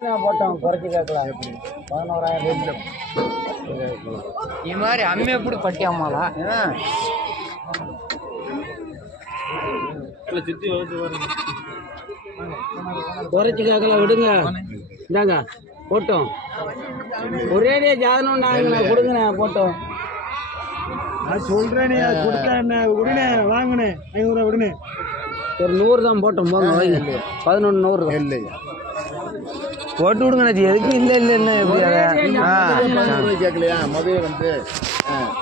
போட்டோம் குறைச்சி கேட்கலாம் எப்படி 11,000 இது மாதிரி அம்மே எப்படி பட்டியாமாலா குறைச்சி கேட்கலாம் விடுங்க இந்தாங்க போட்டோம் ஒரேடியே ஜாதனம் நாங்கள் கொடுங்கண்ணே போட்டோம் நான் சொல்றேனே கொடுத்தா என்ன விடுனே வாங்கினே 500 விடுனே ஒரு 100 தான் போட்டோம் போங்க வைங்க 1100 இல்லை போட்டு விடுங்க எதுக்கு இல்லை இல்லைன்னு கேட்கலையா முதல்ல வந்து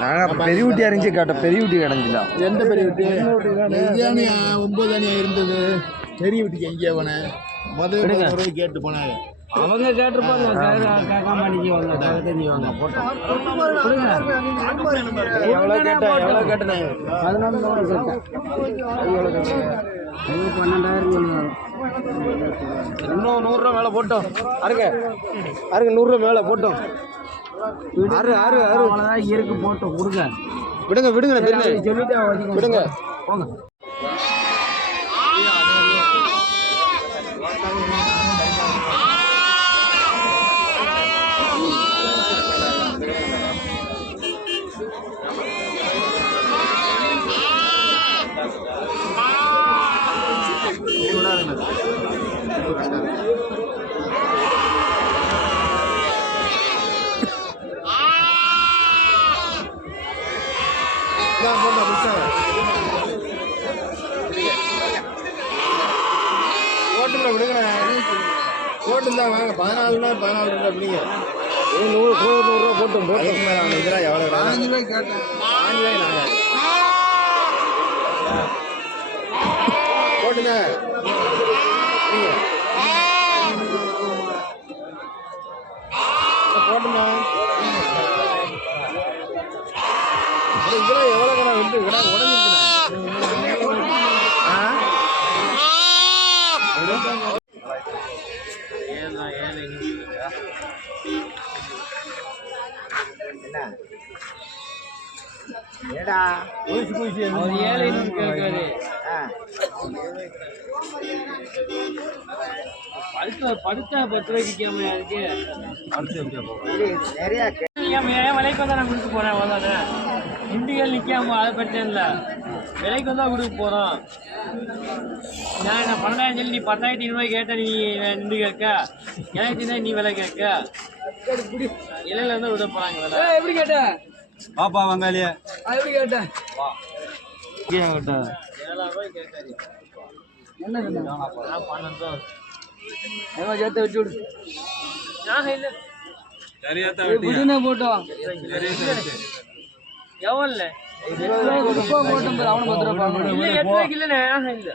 நாங்கள் பெரிய ஊட்டியாக இருந்துச்சு கேட்டோம் பெரிய ஊட்டி கிடந்துல எந்த பெரிய ஊட்டி 9 அணி இருந்தது பெரிய ஊட்டிக்கு எங்கேயா போனேன் முதல்ல கேட்டு போனாங்க அவங்க கேட்டிருப்பாங்க கேட்காம நிற்கிவாங்க தெரிஞ்சுவாங்க போட்டோம் எவ்வளோ கேட்டேன் 11,000 கேட்டேன் 12,000 சொல்லுவாங்க இன்னும் 100 ரூபா மேலே போட்டோம் அருங்க 100 ரூபா மேலே போட்டோம் அவ்வளோதான் இருக்கு போட்டோம் கொடுங்க விடுங்க சொல்லிட்டு விடுங்க போங்க போட்டுருந்தா வாங்க 14 அப்படிங்க 100 ரூபா போட்டோம் இதெல்லாம் எவ்வளோ 5 ரூபாய் கேட்டேன் 5 ரூபாய் நாங்கள் போட்டுங்க போட்டுமா இதெல்லாம் எவ்வளோ கடை வந்து உடஞ்சிருக்குண்ணே ஏடா அவர் 7 கேட்காரு படுத்தா 10 ரூபாய்க்கு விற்காம இருக்கு என் விலைக்கு வந்தா நான் கொடுக்க போறேன் அவ்வளோதான் இண்டிகள் நிற்காம அதை பிரச்சனை இல்லை விலைக்கு வந்தா கொடுக்க போறோம் நான் 12,000 சொல்லி நீ 10,500 கேட்ட நீ நின்று கேட்க எனக்கு தெரிஞ்சா நீ விலை கேட்க இலையில இருந்தா விட போறாங்க விலை எப்படி கேட்ட பாப்பா வந்தாலியே எப்படி கேட்டேன் 7,000 ரூபாய் கேட்காரு என்ன சொன்னா 12 சேர்த்து வச்சு விடு இல்லை விடுனே போட்டோம் எவ்வளோ போட்டோம் அவனை 10 ரூபாய் இல்லை 8 ரூபாய்க்கு இல்லைண்ணே இல்லை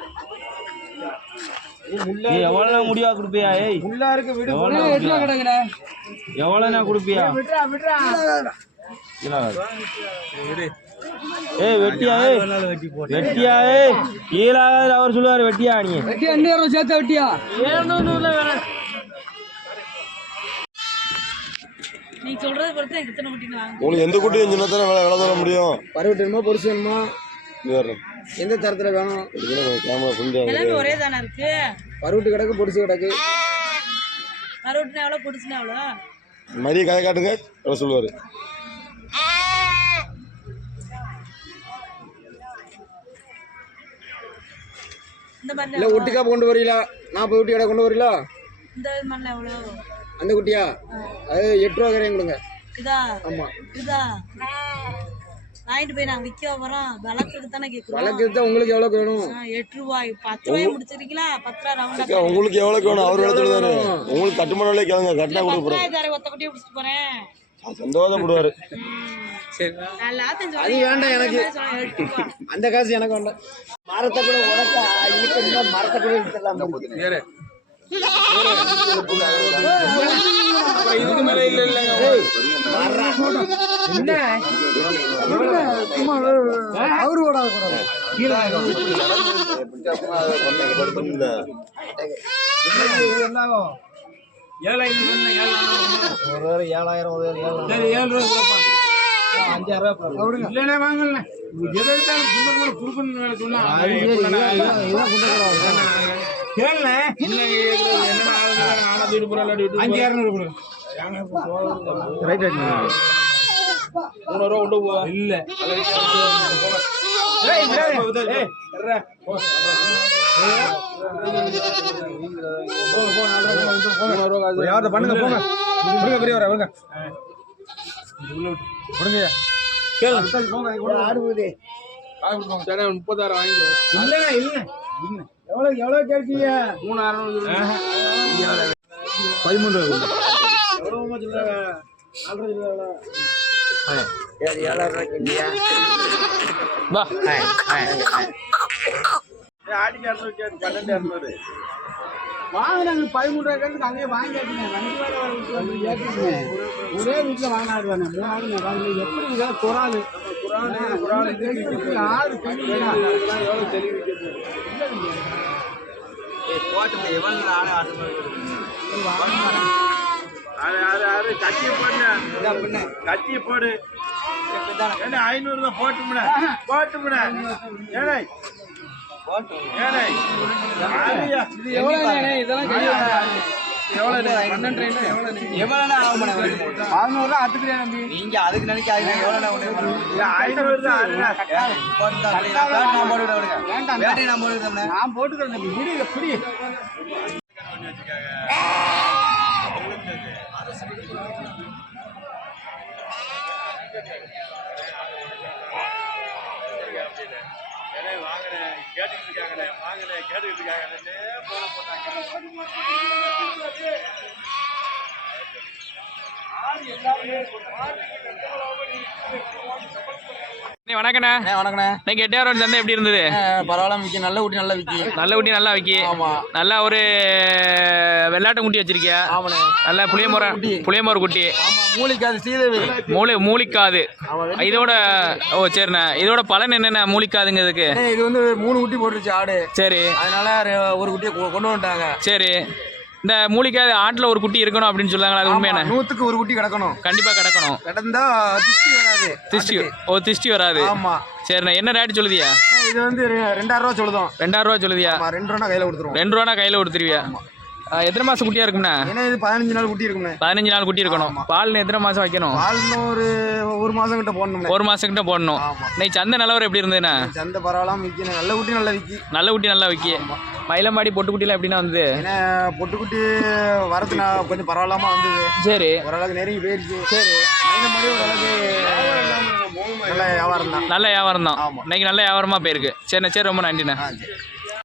எவ்வளோ முடியா கொடுப்பியா உள்ளா இருக்கு விடு 8 ரூபா கிடக்குண்ணே எவ்வளோண்ணா கொடுப்பியா விட்றா வெட்டியா ஈழாவது அவர் சொல்லுவாரு வெட்டியா நீ வெட்டியா 200 சேர்த்த வெட்டியா 700 வேணாம் நீ சொல்றது பொறுத்து எத்தனை குட்டி உங்களுக்கு எந்த குட்டி சொன்னா விலை தர முடியும் பருவட்டு வேணுமா பொரிச்சு வேணுமா எந்த தரத்துல வேணும் எல்லாமே ஒரே தானே இருக்கு பருவட்டு கிடக்கு பொரிச்சு கிடக்கு பருவட்டுனா எவ்வளோ பொடிச்சுனா எவ்வளோ மதிய கதை காட்டுங்க சொல்லுவாரு இந்த மாதிரி இல்ல ஒட்டுக்கா கொண்டு வரீங்களா 40 குட்டி கடை கொண்டு வரீங்களா இந்த மாதிரி எவ்வளோ அந்த குட்டியா அது 8 ரூபா கரையும் கொடுங்க இதா ஆமா இதா வாங்கிட்டு போய் நாங்கள் விற்க போகிறோம் வளர்க்குறதுக்கு தானே கேட்குறோம் வளர்க்குறது தான் உங்களுக்கு எவ்வளோ வேணும் 8 ரூபாய் 10 ரூபாய் முடிச்சிருக்கீங்களா 10 ரூபா ரவுண்டா உங்களுக்கு எவ்வளோ வேணும் அவர் விளைச்சல் தானே உங்களுக்கு கட்டுமான விலை கேளுங்க கரெக்டாக கொடுக்க போகிறேன் ஒத்த குட்டியை பிடிச்சிட்டு போகிறேன் சந்தோஷப்படுவாரு அது வேண்டாம் எனக்கு அந்த காசு எனக்கு வேண்டாம் மரத்தை கூட உடச்சா மரத்தை கூட எடுத்துடலாம் இதுக்கு மேலே இல்லை இல்லைங்க அவரு ஓடாத ஒரு 7,000 ஒரு 7,000 5,000 இல்லைண்ணே வாங்கல எதை எடுத்தாலும் கொடுக்கணும்னு சொன்னா கேளுண்ணே. அஞ்சு 200 கொடு. Right right. 300 கொண்டு போ. இல்ல. ஏய் விடாத. ஏய் எர்ற. போ. யாரத பண்ணுங்க போங்க. விடுங்க பெரியவரே விடுங்க. விடுங்க. கேளு. போங்க. ஆடுவுதே. சரி 30,000 வாங்கிக்கோ. இல்ல இல்ல. எவ்வளவு கேட்கீங்க? 3600. 13 ரூபாய். எவ்வளவு சொல்லுங்க? 4 ரூபாய். வா வாங்கினாங்க 13 ரூபாய்க்கு அங்கேயே வாங்கிட்டீங்க. 2 வேலை ஏற்றுங்க. ஒரே வீட்டில் வாங்கினாரு தானே 3 ஆடு வாங்கி எப்படி இதாக குறால் ஆடு எவ்வளோ தெளிவிக்கிறது கட்டி போடு 500 தான் போட்டுமுட ஏழை ஏழை இது எவ்வளோ இதெல்லாம் எவ்வளோ 12 600 அத்துக்கிறேன் நம்பி நீங்க அதுக்கு நினைக்காதீங்க. எவ்வளவு 500 தான் நான் போட்டுக்கிறேன் நம்பி முடி எப்படி வணக்கண்ணே. வணக்கண்ணே. இன்னைக்கு எட்டையாரோட சந்தை எப்படி இருந்தது? பரவாயில்ல விக்கி. நல்ல ஊட்டி நல்ல விக்கி. நல்ல குட்டி நல்லா விக்கி. ஆமா. நல்லா ஒரு வெள்ளாட்டு குட்டி வச்சிருக்கியா? ஆமாண்ணே. நல்லா புளியமோர் குட்டி. ஆமா மூலிக்காது சீதவி. மூலிக்காது. இதோட ஓ சரிண்ணே. இதோட பலன் என்னென்ன மூலிக்காதுங்கிறதுக்கு? இது வந்து 3 குட்டி போட்டுருச்சு ஆடு. சரி. அதனால ஒரு குட்டியை கொண்டு வந்துட்டாங்க. சரி. இந்த மூலிக்காது ஆட்டில் ஒரு குட்டி இருக்கணும் அப்படின்னு சொல்லுவாங்களா? அது உண்மையான? 100க்கு ஒரு குட்டி கிடக்கணும். கண்டிப்பா கிடக்கணும். கிடந்தா திஷ்டி வராது. திஷ்டி வராது. ஆமா. சரிண்ணா. என்ன ரேட் சொல்லுதியா? இது வந்து 2000 ரூபா சொல்லுதோம். 2000 ரூபா சொல்லுதியா? 2 ரூபா கையில கொடுத்துருவோம். 2 ரூபா கையில கொடுத்துருவியா? எத்தனை மாசம் குட்டியா இருக்கும்ண்ணா? ஏன்னா இது 15 நாள் குட்டி இருக்குண்ணே. 15 நாள் குட்டி இருக்கணும். பால் எத்தனை மாசம் வைக்கணும்? பால் ஒரு மாசம் கிட்ட போடணும். 1 மாசம் கிட்ட போடணும். இன்னைக்கு சந்தை நிலவரம் எப்படி இருந்ததுண்ணா? சந்தை பரவாயில்லாம விற்கணும். நல்ல குட்டி நல்லா விக்கி. நல்ல குட்டி நல்லா விக்கி. மயிலம்பாடி பொட்டுக்குட்டிலாம் எப்படின்னா வந்தது? ஏன்னா பொட்டுக்குட்டி வரது நான் கொஞ்சம் பரவாயில்லாம வந்தது. சரி. ஓரளவுக்கு நெருங்கி போயிடுச்சு. சரி. மயிலம்பாடி ஓரளவுக்கு நல்ல வியாபாரம் தான். நல்ல வியாபாரம் தான். இன்னைக்கு நல்ல வியாபாரமா போயிருக்கு. சரிண்ணா. சரி ரொம்ப நன்றிண்ணா. சரி.